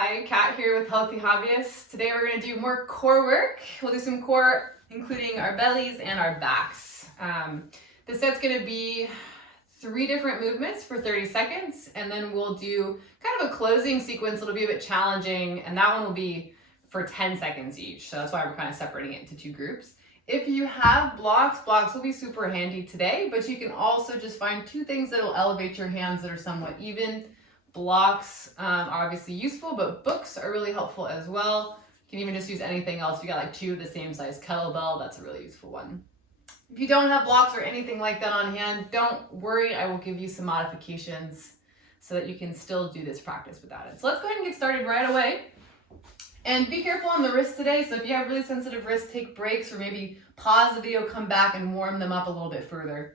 Hi, Kat here with Healthy Hobbyists. Today we're going to do more core work. We'll do some core including our bellies and our backs. This set's going to be 3 different movements for 30 seconds, and then we'll do kind of a closing sequence. It'll be a bit challenging, and that one will be for 10 seconds each. So that's why we're kind of separating it into 2 groups. If you have blocks will be super handy today, but you can also just find 2 things that will elevate your hands that are somewhat even. Blocks are obviously useful, but books are really helpful as well. You can even just use anything else. You got like 2 of the same size kettlebell, that's a really useful one. If you don't have blocks or anything like that on hand, don't worry, I will give you some modifications so that you can still do this practice without it. So let's go ahead and get started right away. And be careful on the wrists today. So if you have really sensitive wrists, take breaks or maybe pause the video, come back and warm them up a little bit further.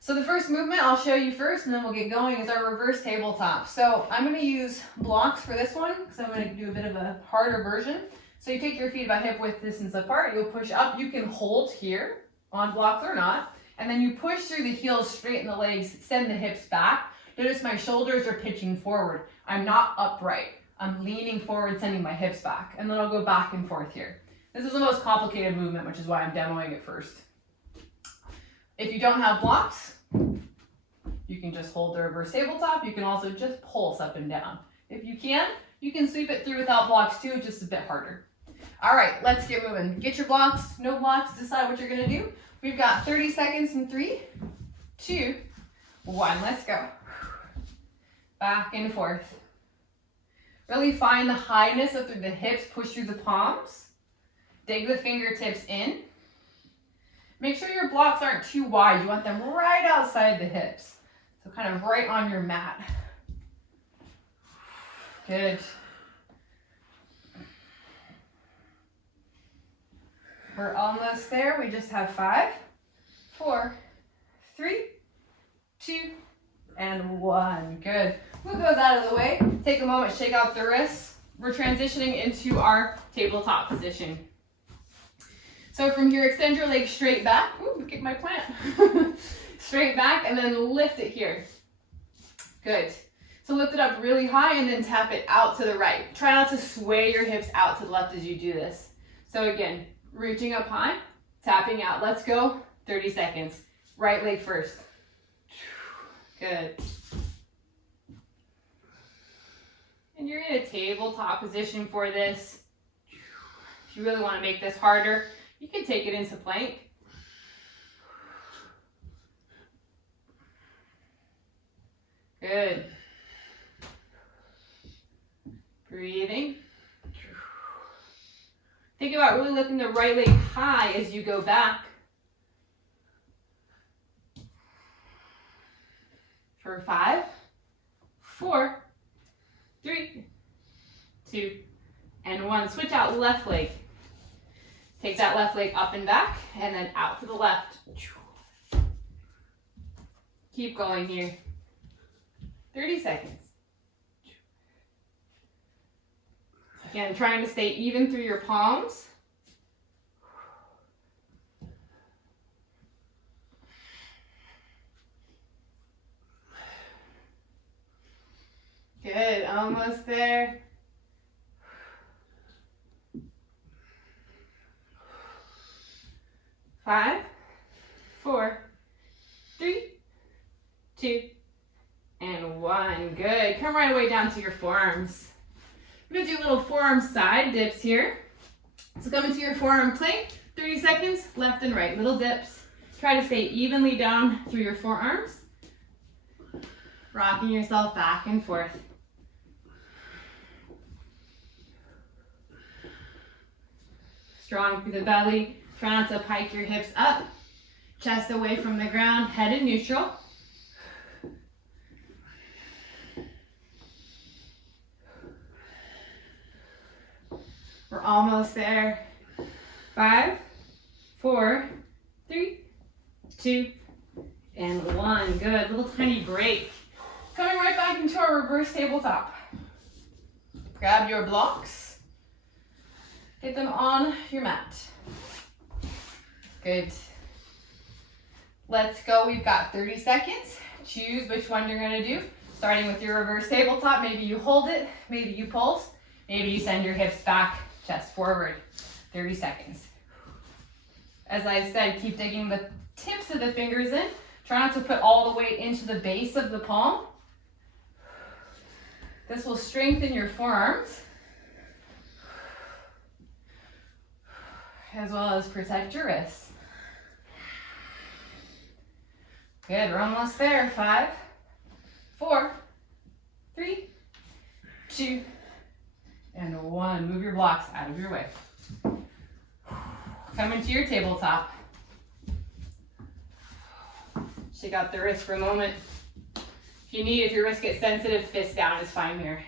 So the first movement I'll show you first and then we'll get going is our reverse tabletop. So I'm going to use blocks for this one because I'm going to do a bit of a harder version. So you take your feet about hip width distance apart, you'll push up, you can hold here on blocks or not, and then you push through the heels, straighten the legs, send the hips back. Notice my shoulders are pitching forward. I'm not upright. I'm leaning forward, sending my hips back, and then I'll go back and forth here. This is the most complicated movement, which is why I'm demoing it first. If you don't have blocks, you can just hold the reverse tabletop. You can also just pulse up and down. If you can sweep it through without blocks too, just a bit harder. All right, let's get moving. Get your blocks, no blocks, decide what you're gonna do. We've got 30 seconds in 3, 2, 1, let's go. Back and forth. Really find the highness up through the hips, push through the palms. Dig the fingertips in. Make sure your blocks aren't too wide. You want them right outside the hips. So kind of right on your mat. Good. We're almost there. We just have 5, 4, 3, 2, and 1. Good. Move those out of the way. Take a moment, shake out the wrists. We're transitioning into our tabletop position. So from here, extend your legs straight back. Ooh, kick my plant. Straight back and then lift it here. Good. So lift it up really high and then tap it out to the right. Try not to sway your hips out to the left as you do this. So again, reaching up high, tapping out. Let's go. 30 seconds. Right leg first. Good. And you're in a tabletop position for this. If you really want to make this harder, you can take it into plank. Good. Breathing. Think about really lifting the right leg high as you go back. For 5, 4, 3, 2, and 1. Switch out left leg. Take that left leg up and back, and then out to the left. Keep going here. 30 seconds. Again, trying to stay even through your palms. Good, almost there. 5, 4, 3, 2, and 1. Good. Come right away down to your forearms. We're going to do little forearm side dips here. So come into your forearm plank, 30 seconds, left and right, little dips. Try to stay evenly down through your forearms. Rocking yourself back and forth. Strong through the belly. Try not to pike your hips up. Chest away from the ground, head in neutral. We're almost there. 5, 4, 3, 2, and 1. Good. Little tiny break. Coming right back into our reverse tabletop. Grab your blocks. Get them on your mat. Good. Let's go. We've got 30 seconds. Choose which one you're going to do. Starting with your reverse tabletop, maybe you hold it, maybe you pulse, maybe you send your hips back, chest forward. 30 seconds. As I said, keep digging the tips of the fingers in. Try not to put all the weight into the base of the palm. This will strengthen your forearms, as well as protect your wrists. Good, we're almost there. 5, 4, 3, 2, and 1. Move your blocks out of your way. Come into your tabletop. Shake out the wrist for a moment. If you need, if your wrist gets sensitive, fist down is fine here.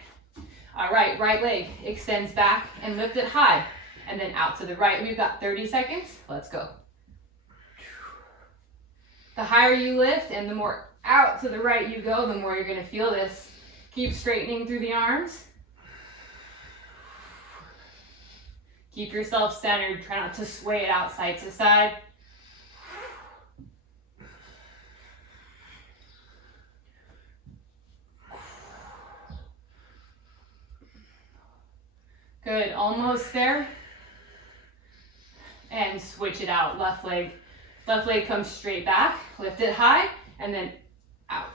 All right, right leg extends back and lift it high, and then out to the right. We've got 30 seconds. Let's go. The higher you lift and the more out to the right you go, the more you're going to feel this. Keep straightening through the arms. Keep yourself centered. Try not to sway it out side to side. Good, almost there. And switch it out. Left leg comes straight back. Lift it high and then out.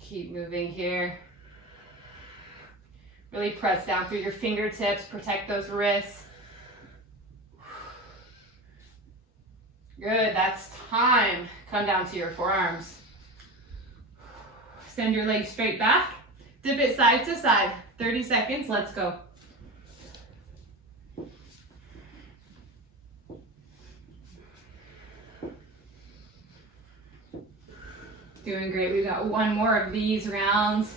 Keep moving here. Really press down through your fingertips. Protect those wrists. Good, that's time. Come down to your forearms. Send your legs straight back. Dip it side to side. 30 seconds, let's go. Doing great, we've got one more of these rounds.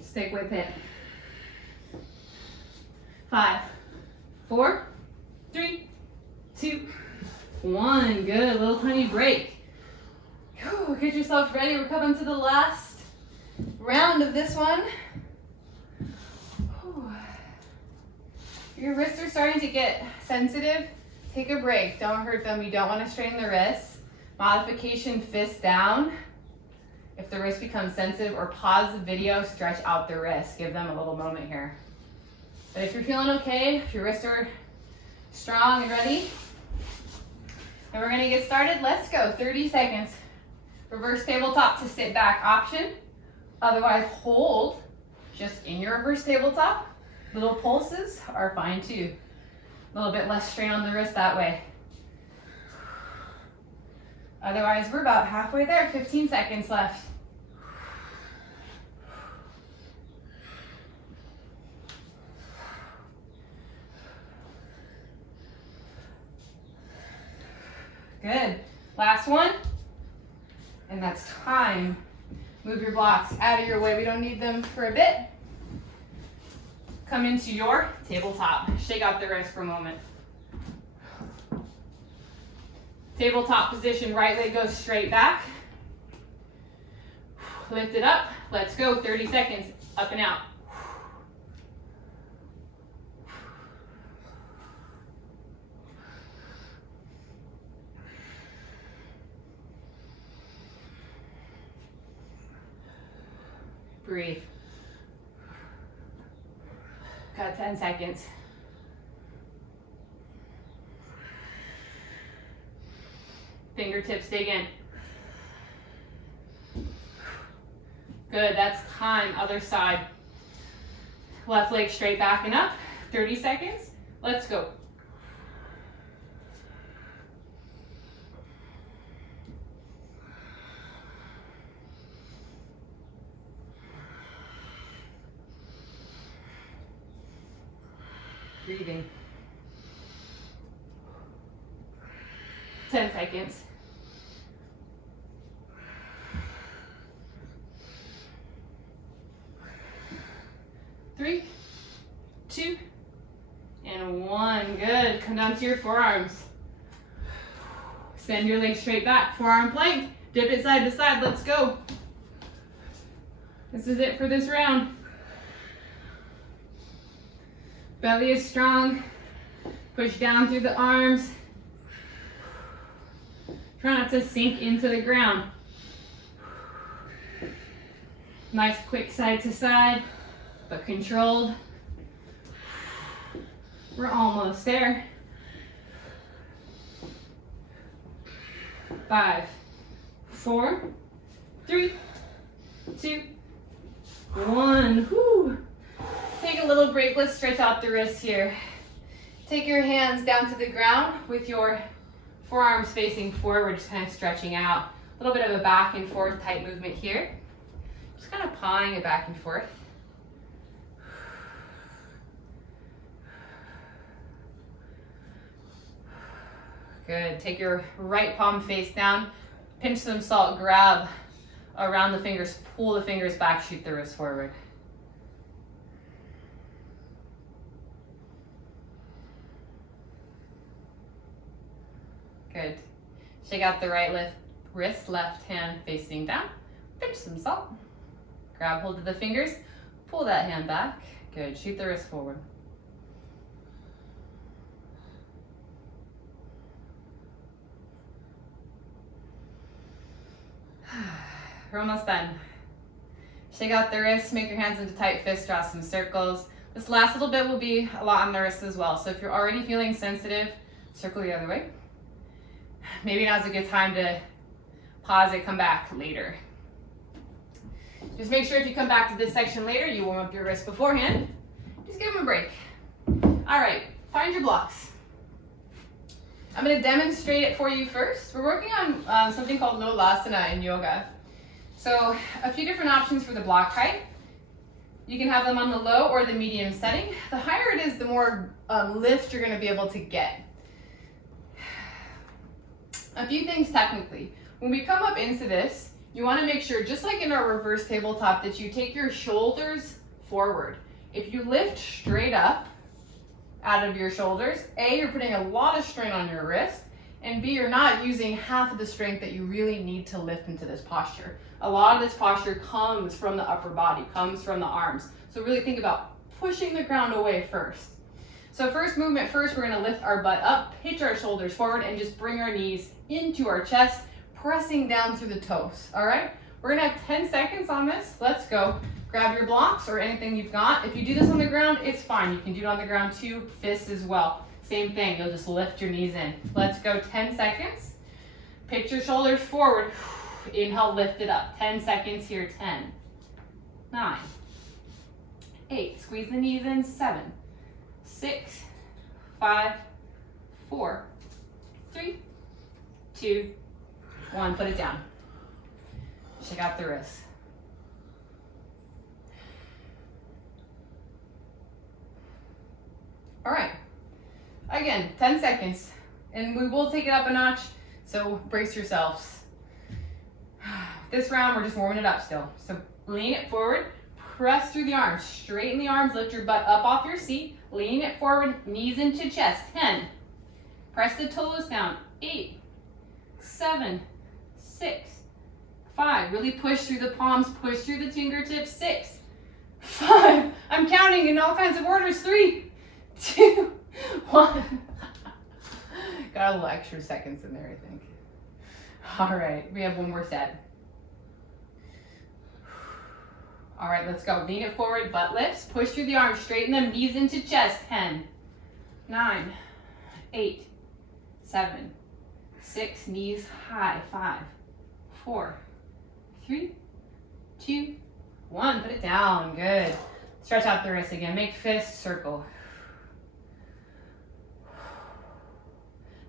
Stick with it. 5, 4, 3, 2, 1. Good, little tiny break. Whew, get yourself ready. We're coming to the last round of this one. Whew. Your wrists are starting to get sensitive. Take a break. Don't hurt them. You don't want to strain the wrists. Modification, fist down. If the wrist becomes sensitive, or pause the video, stretch out the wrist. Give them a little moment here. But if you're feeling okay, if your wrists are strong and ready, then we're gonna get started. Let's go, 30 seconds. Reverse tabletop to sit back option. Otherwise, hold just in your reverse tabletop. Little pulses are fine too. A little bit less strain on the wrist that way. Otherwise, we're about halfway there, 15 seconds left. Good, last one, and that's time. Move your blocks out of your way. We don't need them for a bit. Come into your tabletop. Shake out the wrist for a moment. Tabletop position, right leg goes straight back. Lift it up. Let's go. 30 seconds. Up and out. Breathe. Got 10 seconds. Fingertips dig in. Good, that's time. Other side. Left leg straight back and up. 30 seconds. Let's go. Breathing. 10 seconds. Three, 2, and 1. Good. Come down down to your forearms. Send your legs straight back, forearm plank, dip it side to side, let's go. This is it for this round. Belly is strong, push down through the arms. Try not to sink into the ground. Nice quick side to side, but controlled. We're almost there. 5, 4, 3, 2, 1. Whew. Take a little break. Let's stretch out the wrists here. Take your hands down to the ground with your forearms facing forward, just kind of stretching out. A little bit of a back and forth type movement here. Just kind of pawing it back and forth. Good. Take your right palm face down, pinch some salt, grab around the fingers, pull the fingers back, shoot the wrist forward. Good. Shake out the right wrist, left hand facing down, pinch some salt, grab hold of the fingers, pull that hand back. Good. Shoot the wrist forward. We're almost done. Shake out the wrists, make your hands into tight fists, draw some circles. This last little bit will be a lot on the wrists as well. So if you're already feeling sensitive, circle the other way. Maybe now's a good time to pause it, come back later. Just make sure if you come back to this section later, you warm up your wrists beforehand. Just give them a break. All right, find your blocks. I'm going to demonstrate it for you first. We're working on something called Nolasana in yoga. So a few different options for the block height. You can have them on the low or the medium setting. The higher it is, the more lift you're going to be able to get. A few things technically. When we come up into this, you want to make sure, just like in our reverse tabletop, that you take your shoulders forward. If you lift straight up out of your shoulders, A, you're putting a lot of strain on your wrist, and B, you're not using half of the strength that you really need to lift into this posture. A lot of this posture comes from the upper body, comes from the arms. So really think about pushing the ground away first. So first movement, we're going to lift our butt up, pitch our shoulders forward, and just bring our knees into our chest, pressing down through the toes, all right? We're going to have 10 seconds on this. Let's go. Grab your blocks or anything you've got. If you do this on the ground, it's fine. You can do it on the ground too, fists as well. Same thing, you'll just lift your knees in. Let's go, 10 seconds. Pitch your shoulders forward. Inhale, lift it up. 10 seconds here, 10, 9, 8, squeeze the knees in, 7, 6, 5, 4, 3, 2, 1, put it down. Shake out the wrists. All right, again, 10 seconds, and we will take it up a notch, so brace yourselves. This round, we're just warming it up still. So lean it forward, press through the arms, straighten the arms, lift your butt up off your seat, lean it forward, knees into chest, 10. Press the toes down, 8, 7, 6, 5. Really push through the palms, push through the fingertips, 6, 5. I'm counting in all kinds of orders, 3, 2, 1. Got a little extra seconds in there, I think. All right, we have one more set. All right, let's go. Lean it forward, butt lifts, push through the arms, straighten them, knees into chest, 10, 9, 8, 7, 6, knees high, 5, 4, 3, 2, 1. Put it down, good. Stretch out the wrists again, make fist circle.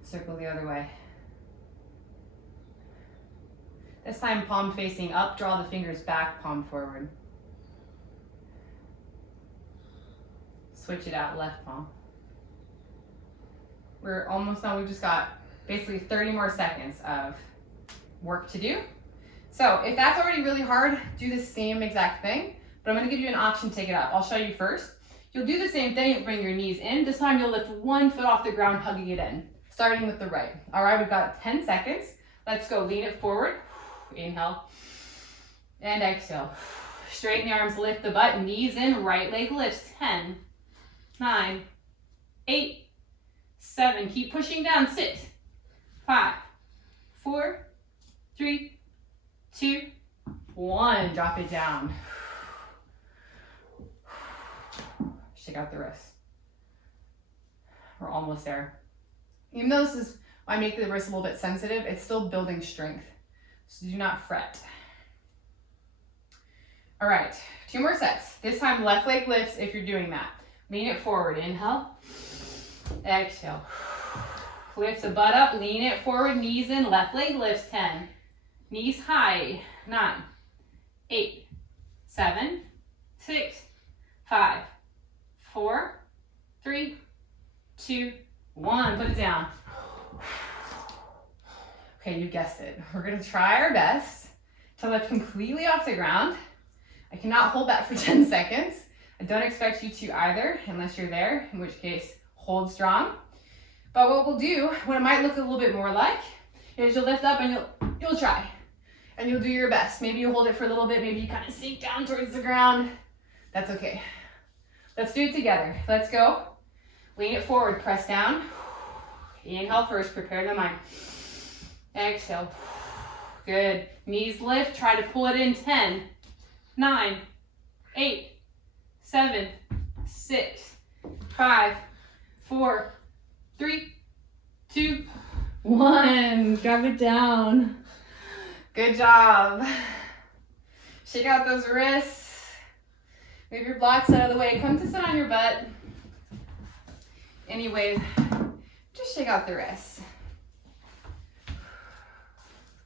Circle the other way. This time, palm facing up, draw the fingers back, palm forward. Switch it out, left palm. We're almost done. We've just got basically 30 more seconds of work to do. So if that's already really hard, do the same exact thing, but I'm gonna give you an option to take it up. I'll show you first. You'll do the same thing, bring your knees in. This time you'll lift one foot off the ground, hugging it in, starting with the right. All right, we've got 10 seconds. Let's go, lean it forward. Inhale and exhale. Straighten the arms, lift the butt, knees in, right leg lifts. 10, 9, 8, 7. Keep pushing down. 6, 5, 4, 3, 2, 1. Drop it down. Shake out the wrist. We're almost there. Even though this is, I make the wrist a little bit sensitive, it's still building strength. So do not fret. All right, 2 more sets. This time left leg lifts if you're doing that. Lean it forward, inhale, exhale. Lift the butt up, lean it forward, knees in, left leg lifts. 10, knees high. 9, 8, 7, 6, 5, 4, 3, 2, 1. Put it down. Okay, you guessed it. We're gonna try our best to lift completely off the ground. I cannot hold that for 10 seconds. I don't expect you to either, unless you're there, in which case, hold strong. But what we'll do, what it might look a little bit more like, is you'll lift up and you'll try. And you'll do your best. Maybe you hold it for a little bit, maybe you kind of sink down towards the ground. That's okay. Let's do it together. Let's go. Lean it forward, press down. Inhale first, prepare the mind. Exhale. Good. Knees lift, try to pull it in. 10, 9, 8, 7, 6, 5, 4, 3, 2, 1. Drop it down. Good job. Shake out those wrists. Move your blocks out of the way. Come to sit on your butt. Anyways, just shake out the wrists.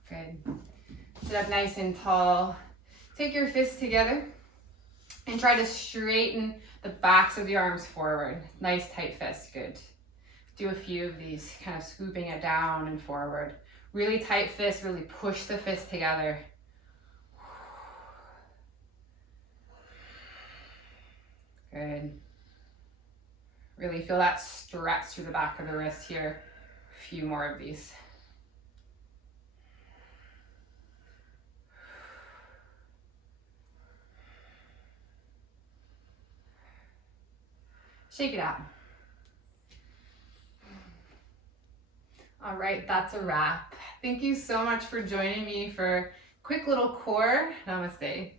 Good. Sit up nice and tall. Take your fists together and try to straighten the backs of the arms forward. Nice tight fists, good. Do a few of these, kind of scooping it down and forward. Really tight fists, really push the fists together. Good. Really feel that stretch through the back of the wrist here. A few more of these. Shake it out. All right, that's a wrap. Thank you so much for joining me for a quick little core. Namaste.